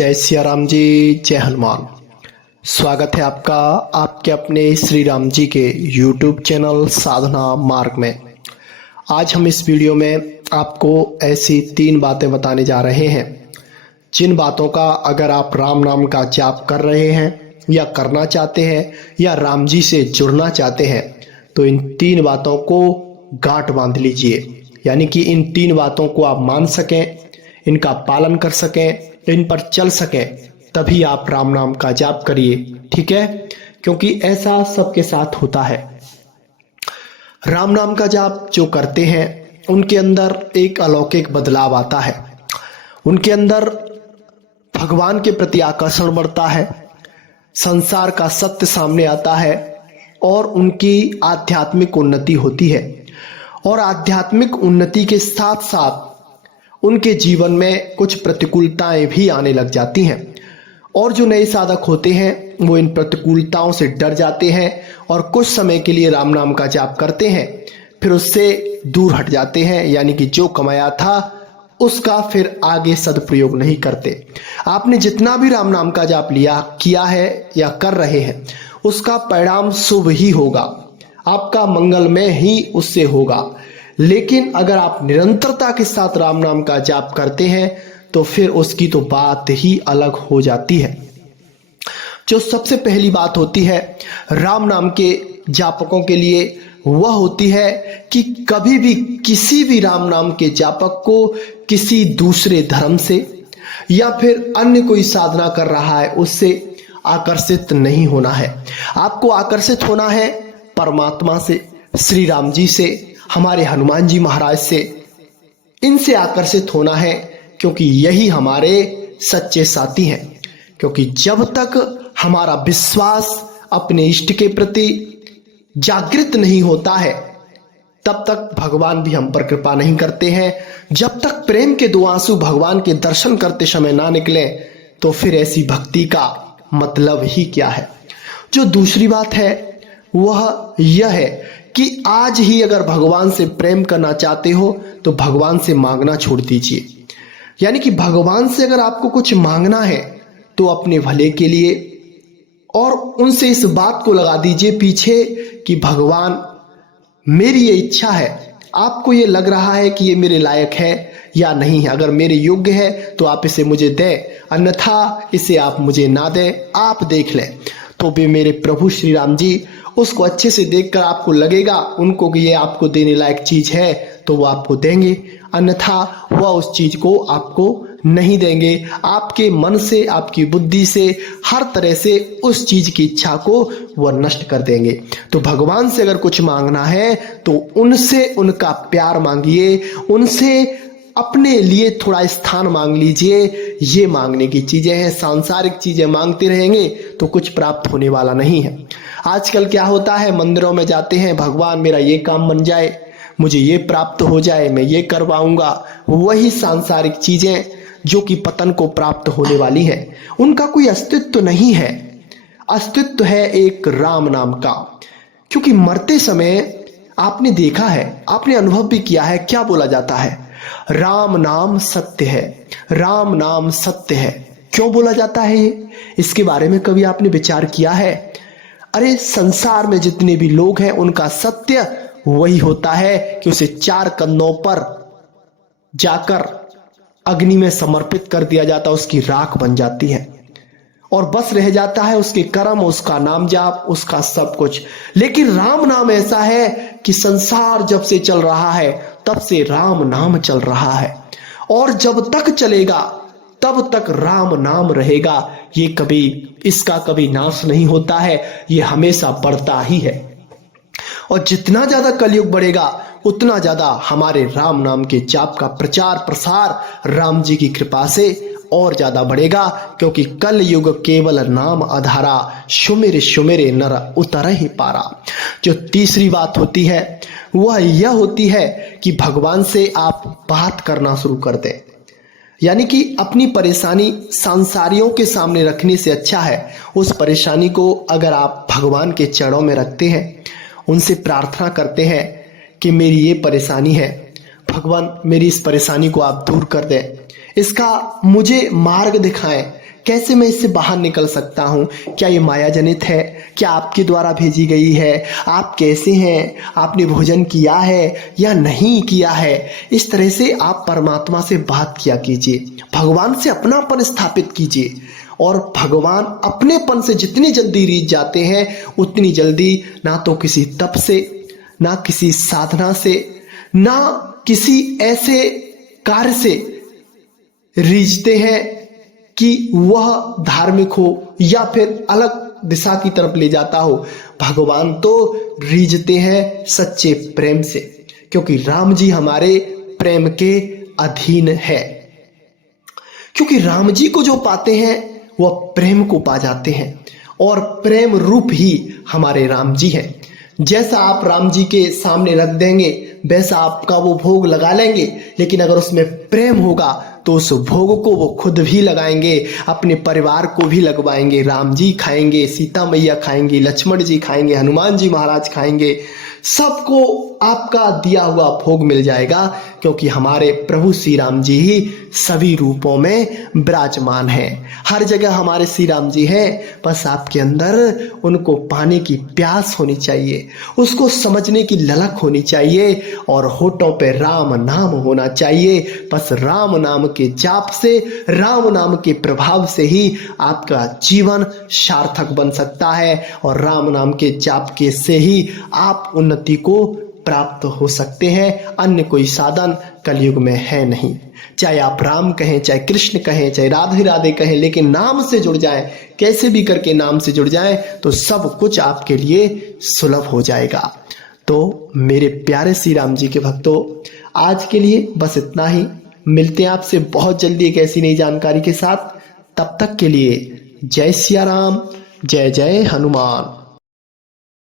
जय सिया राम जी, जय हनुमान। स्वागत है आपका आपके अपने श्री राम जी के YouTube चैनल साधना मार्ग में। आज हम इस वीडियो में आपको ऐसी 3 बातें बताने जा रहे हैं जिन बातों का अगर आप राम नाम का जाप कर रहे हैं या करना चाहते हैं या राम जी से जुड़ना चाहते हैं तो इन 3 बातों को गांठ बांध लीजिए। यानी कि इन 3 बातों को आप मान सकें, इनका पालन कर सकें, इन पर चल सकें, तभी आप राम नाम का जाप करिए। ठीक है, क्योंकि ऐसा सबके साथ होता है। राम नाम का जाप जो करते हैं उनके अंदर एक अलौकिक बदलाव आता है। उनके अंदर भगवान के प्रति आकर्षण बढ़ता है, संसार का सत्य सामने आता है और उनकी आध्यात्मिक उन्नति होती है। और आध्यात्मिक उन्नति के साथ साथ उनके जीवन में कुछ प्रतिकूलताएं भी आने लग जाती हैं। और जो नए साधक होते हैं वो इन प्रतिकूलताओं से डर जाते हैं और कुछ समय के लिए राम नाम का जाप करते हैं, फिर उससे दूर हट जाते हैं। यानी कि जो कमाया था उसका फिर आगे सदुपयोग नहीं करते। आपने जितना भी राम नाम का जाप किया है या कर रहे हैं उसका परिणाम शुभ ही होगा, आपका मंगलमय ही उससे होगा। लेकिन अगर आप निरंतरता के साथ राम नाम का जाप करते हैं तो फिर उसकी तो बात ही अलग हो जाती है। जो सबसे पहली बात होती है राम नाम के जापकों के लिए वह होती है कि कभी भी किसी भी राम नाम के जापक को किसी दूसरे धर्म से या फिर अन्य कोई साधना कर रहा है उससे आकर्षित नहीं होना है। आपको आकर्षित होना है परमात्मा से, श्री राम जी से, हमारे हनुमान जी महाराज से। इनसे आकर्षित होना है क्योंकि यही हमारे सच्चे साथी हैं। क्योंकि जब तक हमारा विश्वास अपने इष्ट के प्रति जागृत नहीं होता है तब तक भगवान भी हम पर कृपा नहीं करते हैं। जब तक प्रेम के 2 आंसू भगवान के दर्शन करते समय ना निकले तो फिर ऐसी भक्ति का मतलब ही क्या है। जो दूसरी बात है वह यह है कि आज ही अगर भगवान से प्रेम करना चाहते हो तो भगवान से मांगना छोड़ दीजिए। यानी कि भगवान से अगर आपको कुछ मांगना है तो अपने भले के लिए, और उनसे इस बात को लगा दीजिए पीछे कि भगवान मेरी ये इच्छा है, आपको ये लग रहा है कि ये मेरे लायक है या नहीं है। अगर मेरे योग्य है तो आप इसे मुझे दें, अन्यथा इसे आप मुझे ना दें, आप देख लें। तो भी मेरे प्रभु श्री राम जी उसको अच्छे से देखकर आपको लगेगा उनको कि ये आपको देने लायक चीज है तो वो आपको देंगे, अन्यथा वह उस चीज को आपको नहीं देंगे। आपके मन से, आपकी बुद्धि से, हर तरह से उस चीज की इच्छा को वह नष्ट कर देंगे। तो भगवान से अगर कुछ मांगना है तो उनसे उनका प्यार मांगिए, उनसे अपने लिए थोड़ा स्थान मांग लीजिए। ये मांगने की चीजें हैं। सांसारिक चीजें मांगते रहेंगे तो कुछ प्राप्त होने वाला नहीं है। आजकल क्या होता है, मंदिरों में जाते हैं, भगवान मेरा ये काम बन जाए, मुझे ये प्राप्त हो जाए, मैं ये करवाऊंगा। वही सांसारिक चीजें जो कि पतन को प्राप्त होने वाली है, उनका कोई अस्तित्व नहीं है। अस्तित्व है एक राम नाम का। क्योंकि मरते समय आपने देखा है, आपने अनुभव भी किया है, क्या बोला जाता है, राम नाम सत्य है, राम नाम सत्य है। क्यों बोला जाता है ये? इसके बारे में कभी आपने विचार किया है? अरे संसार में जितने भी लोग हैं उनका सत्य वही होता है कि उसे 4 कंधों पर जाकर अग्नि में समर्पित कर दिया जाता है, उसकी राख बन जाती है और बस रह जाता है उसके कर्म, उसका नाम जाप, उसका सब कुछ। लेकिन राम नाम ऐसा है कि संसार जब से चल रहा है तब से राम नाम चल रहा है और जब तक चलेगा तब तक राम नाम रहेगा। ये कभी, इसका कभी नाश नहीं होता है, ये हमेशा बढ़ता ही है। और जितना ज्यादा कलयुग बढ़ेगा उतना ज्यादा हमारे राम नाम के जाप का प्रचार प्रसार राम जी की कृपा से और ज्यादा बढ़ेगा। क्योंकि कल युग केवल नाम आधारा, सुमिर सुमिरे नर उतर ही पारा। जो तीसरी बात होती है वह यह होती है कि भगवान से आप बात करना शुरू कर दें। यानी कि अपनी परेशानी सांसारियों के सामने रखने से अच्छा है उस परेशानी को अगर आप भगवान के चरणों में रखते हैं, उनसे प्रार्थना करते हैं कि मेरी ये परेशानी है, भगवान मेरी इस परेशानी को आप दूर कर दें, इसका मुझे मार्ग दिखाएं, कैसे मैं इससे बाहर निकल सकता हूँ? क्या ये माया जनित है? क्या आपके द्वारा भेजी गई है? आप कैसे हैं? आपने भोजन किया है या नहीं किया है? इस तरह से आप परमात्मा से बात किया कीजिए, भगवान से अपनापन स्थापित कीजिए। और भगवान अपनेपन से जितनी जल्दी रीझ जाते हैं उतनी जल्दी ना तो किसी तप से, ना किसी साधना से, ना किसी ऐसे कार्य से रीझते हैं कि वह धार्मिक हो या फिर अलग दिशा की तरफ ले जाता हो। भगवान तो रीझते हैं सच्चे प्रेम से, क्योंकि राम जी हमारे प्रेम के अधीन है। क्योंकि राम जी को जो पाते हैं वह प्रेम को पा जाते हैं, और प्रेम रूप ही हमारे राम जी हैं। जैसा आप राम जी के सामने रख देंगे वैसा आपका वो भोग लगा लेंगे, लेकिन अगर उसमें प्रेम होगा तो उस भोग को वो खुद भी लगाएंगे, अपने परिवार को भी लगवाएंगे। राम जी खाएंगे, सीता मैया खाएंगे, लक्ष्मण जी खाएंगे, हनुमान जी महाराज खाएंगे, सबको आपका दिया हुआ भोग मिल जाएगा, क्योंकि हमारे प्रभु श्री राम जी ही सभी रूपों में विराजमान हैं। हर जगह हमारे श्री राम जी हैं, बस आपके अंदर उनको पाने की प्यास होनी चाहिए, उसको समझने की ललक होनी चाहिए, और होठों पे राम नाम होना चाहिए। बस राम नाम के जाप से, राम नाम के प्रभाव से ही आपका जीवन सार्थक बन सकता है, और राम नाम के जाप के से ही आप उन्नति को प्राप्त हो सकते हैं। अन्य कोई साधन कलयुग में है नहीं। चाहे आप राम कहें, चाहे कृष्ण कहें, चाहे राधे राधे कहें, लेकिन नाम से जुड़ जाएं, कैसे भी करके नाम से जुड़ जाएं तो सब कुछ आपके लिए सुलभ हो जाएगा। तो मेरे प्यारे श्री राम जी के भक्तों, आज के लिए बस इतना ही। मिलते हैं आपसे बहुत जल्दी एक ऐसी नई जानकारी के साथ। तब तक के लिए जय सिया राम, जय जय हनुमान।